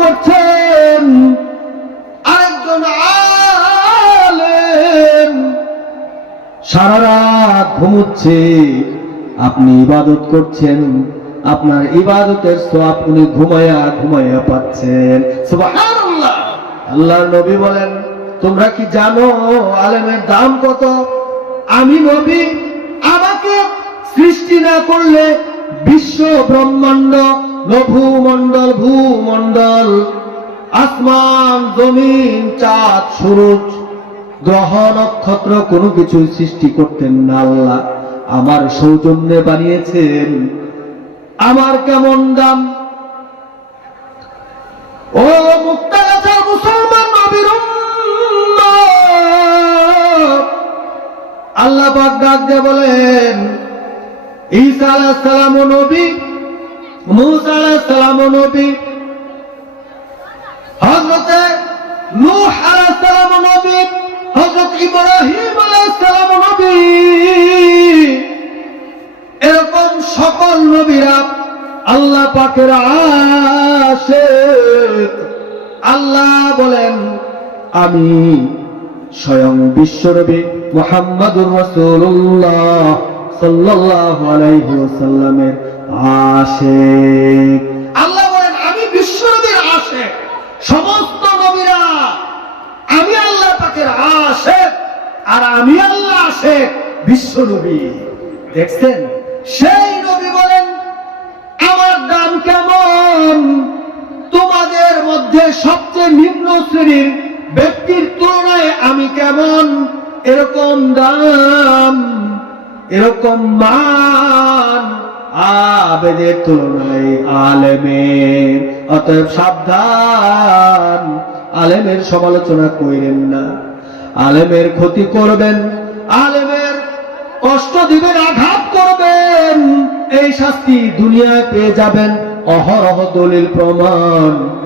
করছেন আরেকজন আলেম। সারা রাত ঘুমুচ্ছে, আপনি ইবাদত করছেন, আপনার ইবাদতের সব উনি ঘুমায়া ঘুমাইয়া পাচ্ছেন। আল্লাহ নবী বলেন, তোমরা কি জানো আলেমের দাম কত? আমি নবী, আমাকে সৃষ্টি না করলে বিশ্ব ব্রহ্মাণ্ড লঘুমণ্ডল, ভূমণ্ডল, আসমান, জমিন, চাঁদ, সূরজ, গ্রহ, নক্ষত্র, কোনো কিছু সৃষ্টি করতেন না আল্লাহ। আমার সৌজন্যে বানিয়েছেন। আমার কেমন দাম? ও মুক্তাগাছার মুসলমান আল্লাহ দিয়ে বলেন, ঈসা আলাইহিস সালাম নবী এরকম সকল নবীরা আল্লাহ পাকের আশেক আল্লাহ বলেন, আমি স্বয়ং বিশ্বনবী মোহাম্মদুর রাসূলুল্লাহ সাল্লাল্লাহু আলাইহি ওয়াসাল্লামের আশেক। আল্লাহ বলেন, আমি বিশ্বনবীর আশেক। সমস্ত নবীরা, আমি আল্লাহ পাকের আশেক, আর আমি আল্লাহ আশেক বিশ্বনবী দেখছেন? সেই নবী বলেন, আমার দাম কেমন? তোমাদের মধ্যে সবচেয়ে নিম্ন শ্রেণির ব্যক্তির তুলনায় আমি কেমন? এরকম দাম, এরকম মান। আবেদের তুলনায় আলেমের, অতএব সাবধান। আলেমের সমালোচনা করেন না। আলেমের ক্ষতি করবেন, আলেমের কষ্ট দিবেন, আঘাত করবেন। এই শাস্তি দুনিয়ায় পেয়ে যাবেন, অহরহ দলিল প্রমাণ।